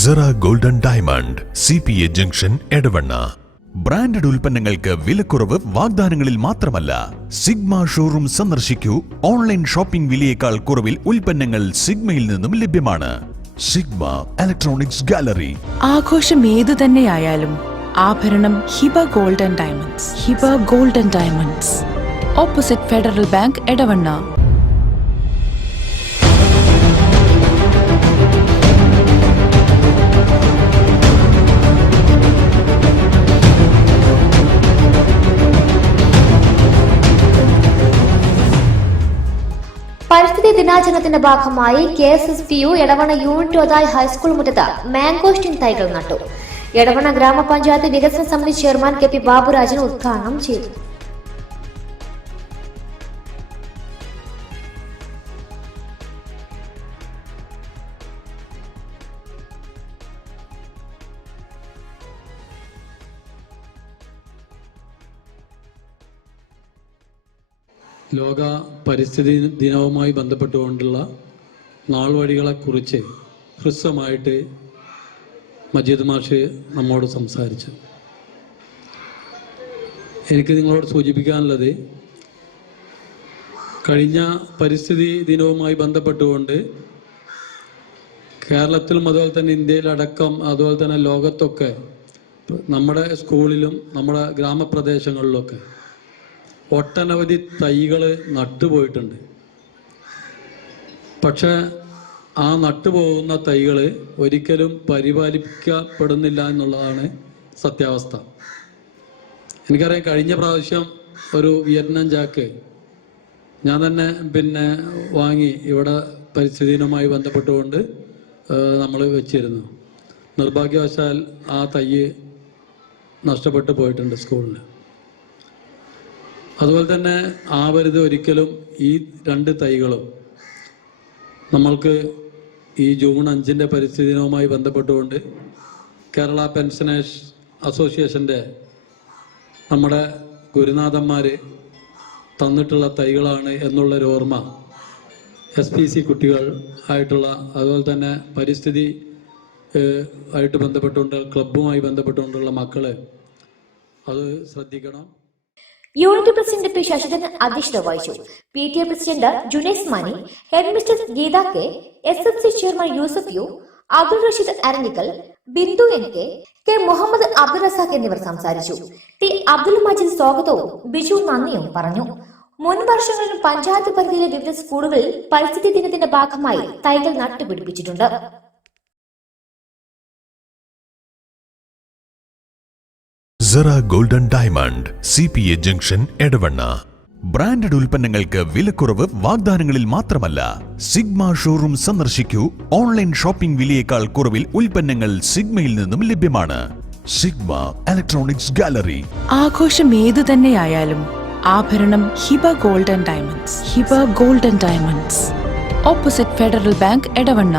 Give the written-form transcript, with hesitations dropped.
Cera golden diamond CPA junction Edavanna. Branded ഉൽപ്പന്നങ്ങൾക്ക് വിലക്കുറവ് വാഗ്ദാനങ്ങളിൽ മാത്രമല്ല, സിഗ്മ ഷോറൂം സന്ദർശിക്കൂ. ഓൺലൈൻ ഷോപ്പിംഗ് വിലയേക്കാൾ കുറവിൽ ഉൽപ്പന്നങ്ങൾ സിഗ്മയിൽ നിന്നും ലഭ്യമാണ്. Sigma electronics gallery. ആഘോഷം ഏതു തന്നെയായാലും ആഭരണം Hiba golden diamonds. Hiba golden diamonds, opposite Federal Bank, Edavanna. പരിസ്ഥിതി ദിനാചരണത്തിന്റെ ഭാഗമായി KSSPU Edavanna unit Othayi high school മുറ്റത്ത് മാംഗോസ്റ്റിൻ തൈകൾ നട്ടു. എടവണ്ണ ഗ്രാമപഞ്ചായത്ത് വികസന സമിതി ചെയർമാൻ KP ബാബുരാജൻ ഉദ്ഘാടനം ചെയ്തു. ലോക പരിസ്ഥിതി ദിനവുമായി ബന്ധപ്പെട്ടുകൊണ്ടുള്ള നാൾവഴികളെക്കുറിച്ച് ഹ്രസ്വമായിട്ട് മജീദ് മാഷ് നമ്മോട് സംസാരിച്ചു. എനിക്ക് നിങ്ങളോട് സൂചിപ്പിക്കാനുള്ളത്, കഴിഞ്ഞ പരിസ്ഥിതി ദിനവുമായി ബന്ധപ്പെട്ടുകൊണ്ട് കേരളത്തിലും അതുപോലെ തന്നെ ഇന്ത്യയിലടക്കം അതുപോലെ തന്നെ ലോകത്തൊക്കെ നമ്മുടെ സ്കൂളിലും നമ്മുടെ ഗ്രാമപ്രദേശങ്ങളിലൊക്കെ ഒട്ടനവധി തൈകൾ നട്ടുപോയിട്ടുണ്ട്. പക്ഷെ ആ നട്ടുപോകുന്ന തൈകൾ ഒരിക്കലും പരിപാലിക്കപ്പെടുന്നില്ല എന്നുള്ളതാണ് സത്യാവസ്ഥ. എനിക്കറിയാം, കഴിഞ്ഞ പ്രാവശ്യം ഒരു വിയറ്റ്നാം ജാക്ക് ഞാൻ തന്നെ വാങ്ങി ഇവിടെ പരിസ്ഥിതിയുമായി ബന്ധപ്പെട്ടുകൊണ്ട് നമ്മൾ വെച്ചിരുന്നു. നിർഭാഗ്യവശാൽ ആ തൈ നഷ്ടപ്പെട്ടു പോയിട്ടുണ്ട് സ്കൂളിൽ. അതുപോലെ തന്നെ ആവരുത് ഒരിക്കലും ഈ 2 തൈകളും നമ്മൾക്ക് ഈ ജൂൺ 5 പരിസ്ഥിതി ദിനവുമായി ബന്ധപ്പെട്ടുകൊണ്ട് കേരള പെൻഷനേഴ്സ് അസോസിയേഷൻ്റെ നമ്മുടെ ഗുരുനാഥന്മാർ തന്നിട്ടുള്ള തൈകളാണ് എന്നുള്ളൊരു ഓർമ്മ SPC കുട്ടികൾ ആയിട്ടുള്ള, അതുപോലെ തന്നെ പരിസ്ഥിതി ആയിട്ട് ബന്ധപ്പെട്ടുകൊണ്ട് ക്ലബ്ബുമായി ബന്ധപ്പെട്ടുകൊണ്ടുള്ള മക്കളെ അത് ശ്രദ്ധിക്കണം. Unit president P. ശശിധരൻ അധ്യക്ഷത വഹിച്ചു. PTA president Junais Mani, head mister Geetha K, SFC chairman Yusuf U, Abdul Rasheed Arangikkal, Bindu NK, K. Muhammad Abdul Razak എന്നിവർ സംസാരിച്ചു. T. അബ്ദുൾ മജീദ് സ്വാഗതവും ബിജു നന്ദിയും പറഞ്ഞു. മുൻ വർഷങ്ങളിലും പഞ്ചായത്ത് പരിധിയിലെ വിവിധ സ്കൂളുകളിൽ പരിസ്ഥിതി ദിനത്തിന്റെ ഭാഗമായി തൈകൾ നട്ടുപിടിപ്പിച്ചിട്ടുണ്ട്. Sera golden diamond CPA junction Edavanna. Branded ഉൽപ്പന്നങ്ങൾക്ക് വിലക്കുറവ് വാഗ്ദാനങ്ങളിൽ മാത്രമല്ല, സിഗ്മ ഷോറൂം സന്ദർശിക്കൂ. ഓൺലൈൻ ഷോപ്പിംഗ് വിലയേക്കാൾ കുറവിൽ ഉൽപ്പന്നങ്ങൾ സിഗ്മയിൽ നിന്നും ലഭ്യമാണ്. Sigma electronics gallery. ആഘോഷം ഏതു തന്നെയായാലും ആഭരണം Hiba golden diamonds. Hiba golden diamonds, opposite Federal Bank, Edavanna.